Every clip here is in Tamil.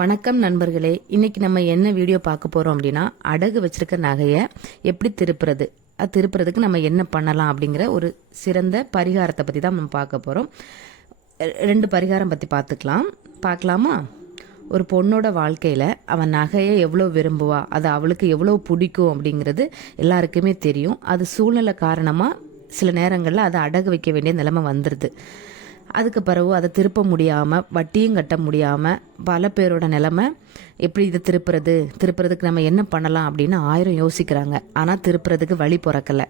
வணக்கம் நண்பர்களே, இன்னைக்கு நம்ம என்ன வீடியோ பார்க்க போறோம் அப்படின்னா, அடகு வச்சிருக்க நகையை எப்படி திருப்புறதுக்கு நம்ம என்ன பண்ணலாம் அப்படிங்கிற ஒரு சிறந்த பரிகாரத்தை பத்தி தான் நம்ம பார்க்க போறோம். 2 பரிகாரம் பத்தி பார்க்கலாமா? ஒரு பொண்ணோட வாழ்க்கையில அவன் நகையை எவ்வளோ விரும்புவா, அது அவளுக்கு எவ்வளோ பிடிக்கும் அப்படிங்கிறது எல்லாருக்குமே தெரியும். அது சூழ்நிலை காரணமா சில நேரங்களில் அதை அடகு வைக்க வேண்டிய நிலைமை வந்துடுது. அதுக்கு பிறகு அதை திருப்ப முடியாமல், வட்டியும் கட்ட முடியாமல் பல பேரோட நிலைமை எப்படி இதை திருப்புறதுக்கு நம்ம என்ன பண்ணலாம் அப்படின்னு 1000 யோசிக்கிறாங்க. ஆனால் திருப்புறதுக்கு வழி பிறக்கலை.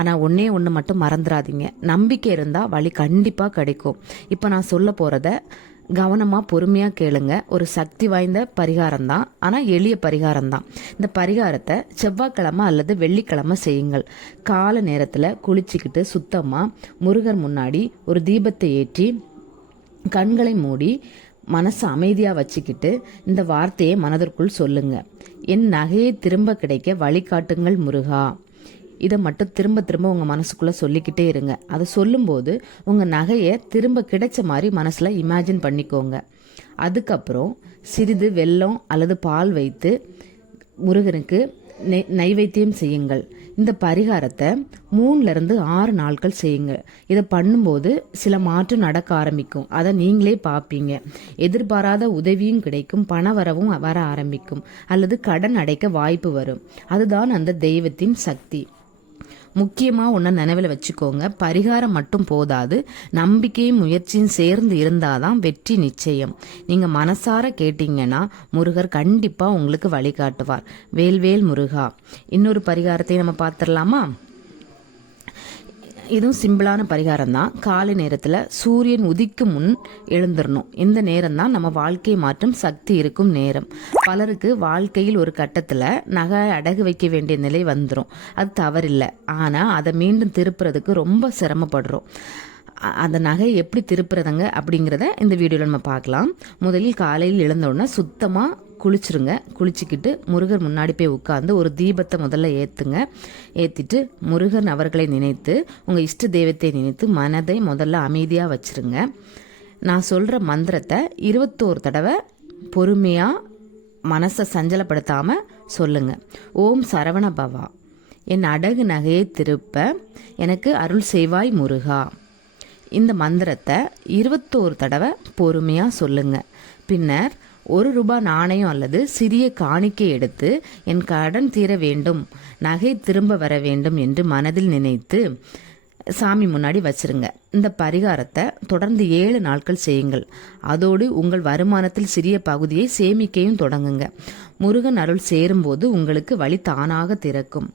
ஆனால் ஒன்று மட்டும் மறந்துடாதீங்க, நம்பிக்கை இருந்தால் வழி கண்டிப்பாக கிடைக்கும். இப்போ நான் சொல்ல போகிறத கவனமாக பொறுமையாக கேளுங்க. ஒரு சக்தி வாய்ந்த பரிகாரம் தான், ஆனால் எளிய பரிகாரம் தான். இந்த பரிகாரத்தை செவ்வாய்க்கிழமை அல்லது வெள்ளிக்கிழமை செய்யுங்கள். காலை நேரத்தில் குளிச்சுக்கிட்டு சுத்தமாக முருகர் முன்னாடி ஒரு தீபத்தை ஏற்றி கண்களை மூடி மனசை அமைதியாக வச்சுக்கிட்டு இந்த வார்த்தையை மனதிற்குள் சொல்லுங்க. என் நகையை திரும்ப கிடைக்க வழிகாட்டுங்கள் முருகா. இதை மட்டும் திரும்ப திரும்ப உங்கள் மனசுக்குள்ளே சொல்லிக்கிட்டே இருங்க. அதை சொல்லும்போது உங்கள் நகையை திரும்ப கிடைச்ச மாதிரி மனசில் இமேஜின் பண்ணிக்கோங்க. அதுக்கப்புறம் சிறிது வெல்லம் அல்லது பால் வைத்து முருகனுக்கு நைவேத்தியம் செய்யுங்கள். இந்த பரிகாரத்தை 3 to 6 நாட்கள் செய்யுங்க. இதை பண்ணும்போது சில மாற்றம் நடக்க ஆரம்பிக்கும். அதை நீங்களே பார்ப்பீங்க. எதிர்பாராத உதவியும் கிடைக்கும், பண வரவும் வர ஆரம்பிக்கும், அல்லது கடன் அடைக்க வாய்ப்பு வரும். அதுதான் அந்த தெய்வத்தின் சக்தி. முக்கியமாக ஒன்று நினைவில் வச்சுக்கோங்க, பரிகாரம் மட்டும் போதாது, நம்பிக்கையும் முயற்சியும் சேர்ந்து இருந்தாதான் வெற்றி நிச்சயம். நீங்கள் மனசார கேட்டீங்கன்னா முருகர் கண்டிப்பாக உங்களுக்கு வழிகாட்டுவார். வேல்வேல் முருகா. இன்னொரு பரிகாரத்தை நம்ம பார்த்துடலாமா? இதுவும் சிம்பிளான பரிகாரம் தான். காலை நேரத்தில் சூரியன் உதிக்கும் முன் எழுந்துடணும். இந்த நேரம் தான் நம்ம வாழ்க்கை மாற்றும் சக்தி இருக்கும் நேரம். பலருக்கு வாழ்க்கையில் ஒரு கட்டத்தில் நகை அடகு வைக்க வேண்டிய நிலை வந்துடும். அது தவறில்லை. ஆனால் அதை மீண்டும் திருப்புறதுக்கு ரொம்ப சிரமப்படுறோம். அந்த நகையை எப்படி திருப்புறதுங்க அப்படிங்கிறத இந்த வீடியோவில் நம்ம பார்க்கலாம். முதலில் காலையில் எழுந்தோடனே சுத்தமாக குளிச்சுருங்க. குளிச்சுக்கிட்டு முருகர் முன்னாடி போய் உட்காந்து ஒரு தீபத்தை முதல்ல ஏற்றிட்டு முருகன் அவர்களை நினைத்து, உங்கள் இஷ்ட தெய்வத்தை நினைத்து மனதை முதல்ல அமைதியாக வச்சுருங்க. நான் சொல்கிற மந்திரத்தை 21 தடவை பொறுமையாக மனசை சஞ்சலப்படுத்தாமல் சொல்லுங்கள். ஓம் சரவண பவா, என் அடகு நகையை திருப்ப எனக்கு அருள் செய்வாய் முருகா. இந்த மந்திரத்தை 21 தடவை பொறுமையாக சொல்லுங்க. பின்னர் ₹1 நாணயம் அல்லது சிறிய காணிக்கை எடுத்து என் கடன் தீர வேண்டும், நகை திரும்ப வர வேண்டும் என்று மனதில் நினைத்து சாமி முன்னாடி வச்சிருங்க. இந்த பரிகாரத்தை தொடர்ந்து 7 நாட்கள் செய்யுங்கள். அதோடு உங்கள் வருமானத்தில் சிறிய பகுதியை சேமிக்கையும் தொடங்குங்க. முருகன் அருள் சேரும்போது உங்களுக்கு வழி தானாக திறக்கும்.